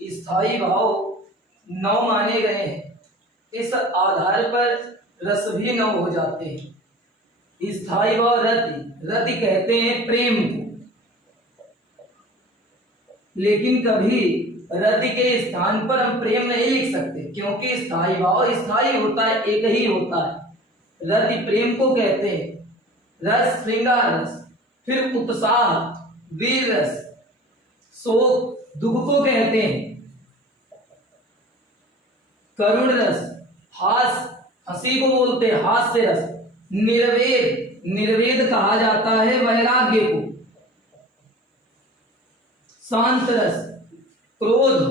स्थायी भाव 9 माने गए हैं। इस आधार पर रस भी 9 हो जाते हैं। स्थायी भाव रति, रति कहते हैं प्रेम को, लेकिन कभी रति के स्थान पर हम प्रेम नहीं लिख सकते, क्योंकि स्थायी भाव स्थायी होता है, एक ही होता है। रति प्रेम को कहते हैं। रस श्रृंगार रस, फिर उत्साह वीर रस, शोक दुख को कहते हैं। करुण रस, हास हंसी को बोलते हैं हास्य रस। निर्वेद, निर्वेद कहा जाता है वैराग्य को। शांत रस, क्रोध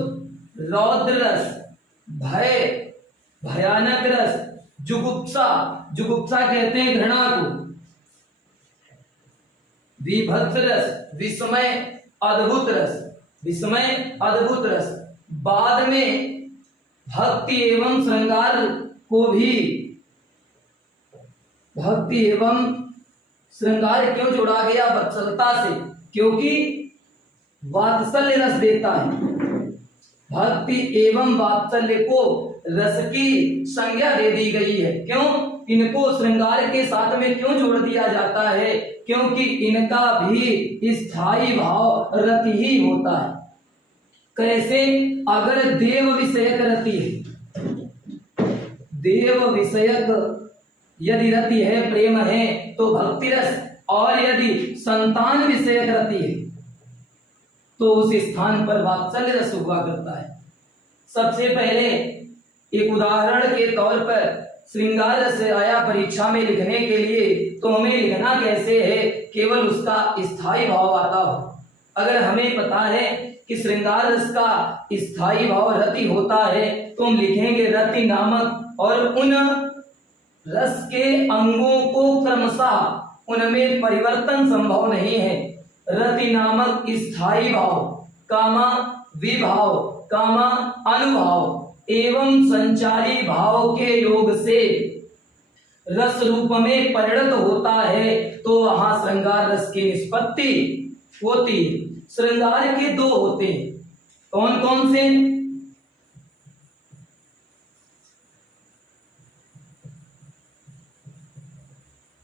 रौद्र रस, भय भयानक रस, जुगुप्सा, जुगुप्सा कहते हैं घृणा को। विभत्स रस, विस्मय अद्भुत रस, विस्मय अद्भुत रस। बाद में भक्ति एवं श्रृंगार को भी, भक्ति एवं श्रृंगार क्यों जोड़ा गया वत्सलता से? क्योंकि वात्सल्य रस देता है। भक्ति एवं वात्सल्य को रस की संज्ञा दे दी गई है। क्यों? इनको श्रृंगार के साथ में क्यों जोड़ दिया जाता है? क्योंकि इनका भी स्थायी भाव रति ही होता है। कैसे? अगर देव विषयक रति है, देव विषयक यदि रति है, प्रेम है, तो भक्ति रस, और यदि संतान विषयक रति है तो उस स्थान पर वात्सल्य रस हुआ करता है। सबसे पहले एक उदाहरण के तौर पर श्रृंगार रस आया परीक्षा में लिखने के लिए, तो हमें लिखना कैसे है? केवल उसका स्थायी भाव आता हो। अगर हमें पता है कि श्रृंगार रस का स्थायी भाव रति होता है, तो हम लिखेंगे रति नामक, और उन रस के अंगों को क्रमशः उनमें परिवर्तन संभव नहीं है। रति नामक स्थायी भाव, कामा विभाव, कामा अनुभाव एवं संचारी भाव के योग से रस रूप में परिणत होता है, तो वहां श्रृंगार रस की निष्पत्ति होती है। श्रृंगार के 2 होते हैं। कौन कौन से?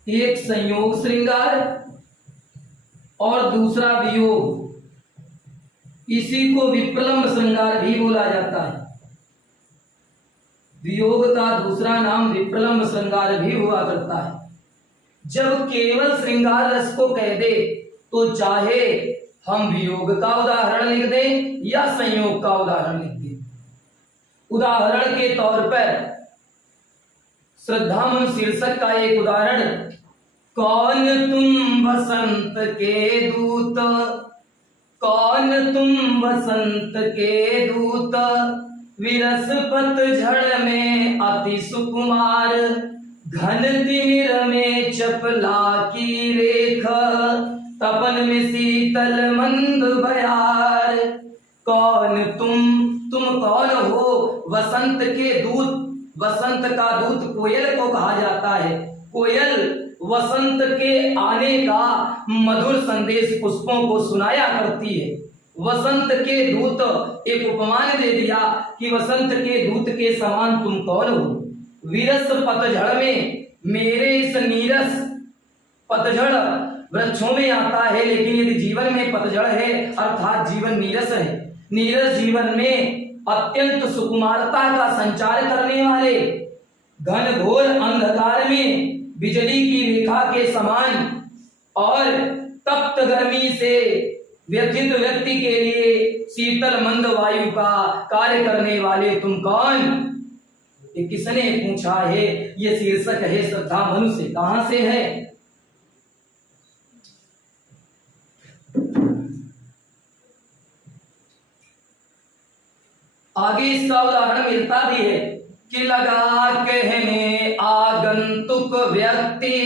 एक संयोग श्रृंगार और दूसरा वियोग। इसी को विप्रलंब श्रृंगार भी बोला जाता है। वियोग का दूसरा नाम विप्रलंब श्रृंगार भी हुआ करता है। जब केवल श्रृंगार रस को कह दे, तो चाहे हम वियोग का उदाहरण लिख दें या संयोग का उदाहरण लिख दें। उदाहरण के तौर पर श्रद्धामन शीर्षक का एक उदाहरण, कौन तुम वसंत के दूत, कौन तुम वसंत के दूत, विरस पतझड़ में अति सुकुमार, घन तिमिर में चपला की रेख, तपन में शीतल मंद बयार। कौन तुम कौन हो? वसंत के दूत। वसंत का दूत कोयल को कहा जाता है। कोयल वसंत के आने का मधुर संदेश पुष्पों को सुनाया करती है। वसंत के दूत, एक उपमान दे दिया कि वसंत के दूत के समान तुम कौन हो? विरस पतझड़ में, मेरे इस नीरस पतझड़ वृक्षों में आता है, लेकिन यदि जीवन में पतझड़ है अर्थात जीवन नीरस है, नीरस जीवन में अत्यंत सुकुमारता का संचार करने वाले, घन घोर अंधकार में बिजली की रेखा के समान और तप्त गर्मी से व्यथित व्यक्ति के लिए शीतल मंद वायु का कार्य करने वाले तुम कौन? ये किसने पूछा है? ये शीर्षक है श्रद्धा मनुष्य। कहां से है? आगे इसका उदाहरण मिलता भी है कि लगा कहने आगंतुक व्यक्ति,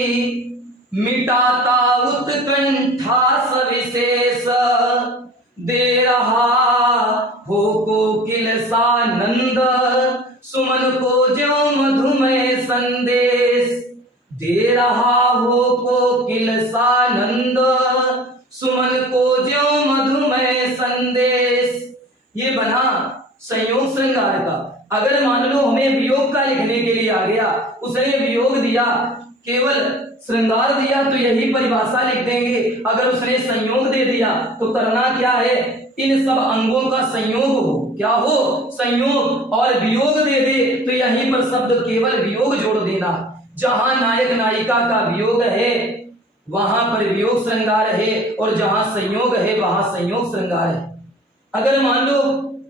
मिटाता उत्कंठा सविशेष, दे रहा हो कोकिल सानंद, सुमन को ज्यों मधुमय संदेश। दे रहा हो कोकिल सानंद, सुमन को ज्यों मधुमय संदेश। संदेश, ये बना संयोग श्रृंगार का। अगर मान लो हमें वियोग का लिखने के लिए आ गया, उसने वियोग दिया, केवल श्रृंगार दिया तो यही परिभाषा लिख देंगे। अगर उसने संयोग दे दिया तो करना क्या है, इन सब अंगों का संयोग हो, क्या हो, संयोग, और वियोग दे दे तो यहीं पर शब्द केवल वियोग जोड़ देना। जहां नायक नायिका का वियोग है वहां पर वियोग श्रृंगार है, और जहां संयोग है वहां संयोग श्रृंगार है। अगर मान लो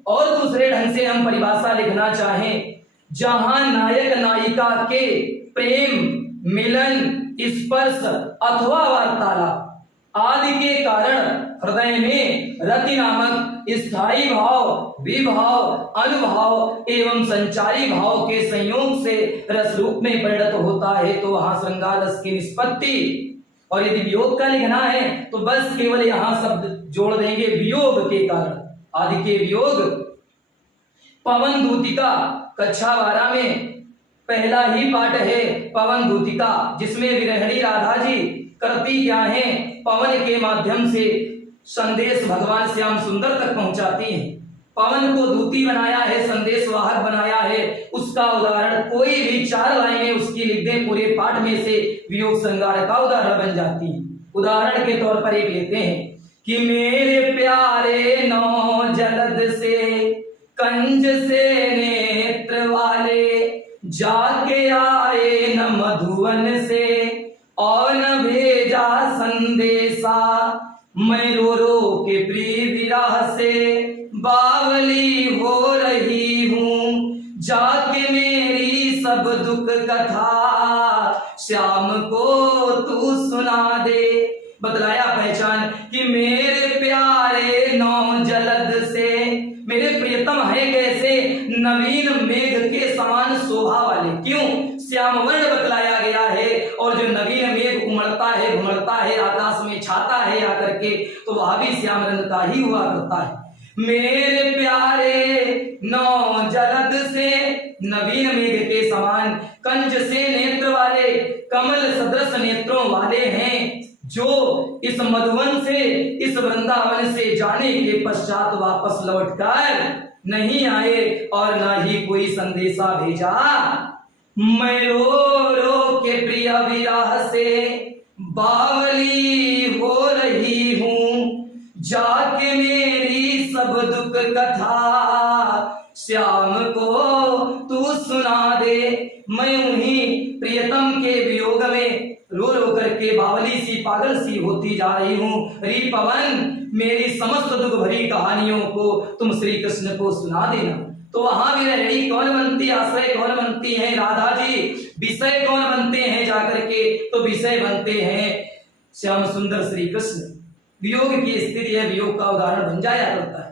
और दूसरे ढंग से हम परिभाषा लिखना चाहें, जहां नायक नायिका के प्रेम, मिलन, स्पर्श अथवा वार्तालाप आदि के कारण हृदय में रति नामक स्थायी भाव, विभाव, अनुभाव एवं संचारी भाव के संयोग से रस रूप में परिणत होता है तो वहां श्रृंगार रस की निष्पत्ति। और यदि वियोग का लिखना है तो बस केवल यहां शब्द जोड़ देंगे वियोग के कारण, आदि के वियोग। पवन दूतिका कक्षा 12 में पहला ही पाठ है पवन दूतिका, जिसमें विरहिणी राधा जी करती क्या है, पवन के माध्यम से संदेश भगवान श्याम सुंदर तक पहुंचाती हैं। पवन को दूती बनाया है, संदेश वाहक बनाया है। उसका उदाहरण कोई भी 4 लाइनें उसकी लिख दें पूरे पाठ में से वियोग श्रृंगार का उदाहरण बन जाती है। उदाहरण के तौर पर एक लेते हैं कि मेरे प्यारे नौ जलद से कंज से नेत्र वाले, जाके आए न मधुवन से और न भेजा संदेशा, मैं रो रो के प्रिय विरह से बावली हो रही हूँ, जाके मेरी सब दुख कथा श्याम को तू सुना दे। बतलाया पहचान कि मेरे प्यारे नौ जलद से, मेरे प्रियतम है कैसे, नवीन मेघ के समान शोभा वाले। क्यों, श्याम वर्ण बतलाया गया है, और जो नवीन मेघ उमड़ता है, घुमड़ता है, आकाश में छाता है आकर के, तो वह भी श्याम रंग का ही हुआ करता है। मेरे प्यारे नौ जलद से, नवीन मेघ के समान, कंज से नेत्र वाले, कमल सदृश नेत्रों वाले हैं, जो इस मधुवन से, इस वृंदावन से जाने के पश्चात वापस लौटकर नहीं आए और ना ही कोई संदेशा भेजा। मैं रो रो के प्रिय विरह से बावली हो रही हूँ, जाके मेरी सब दुख कथा श्याम को तू सुना दे। मैं उन्हीं प्रियतम के वियोग में रो रो करके बावली सी, पागल सी होती जा रही हूँ। री पवन, मेरी समस्त दुख भरी कहानियों को तुम श्री कृष्ण को सुना देना। तो वहां विरहिणी कौन बनती, आश्रय कौन बनती है, राधा जी। विषय कौन बनते हैं जाकर के, तो विषय बनते हैं श्याम सुंदर श्री कृष्ण। वियोग की स्थिति है, वियोग का उदाहरण बन जाया करता है।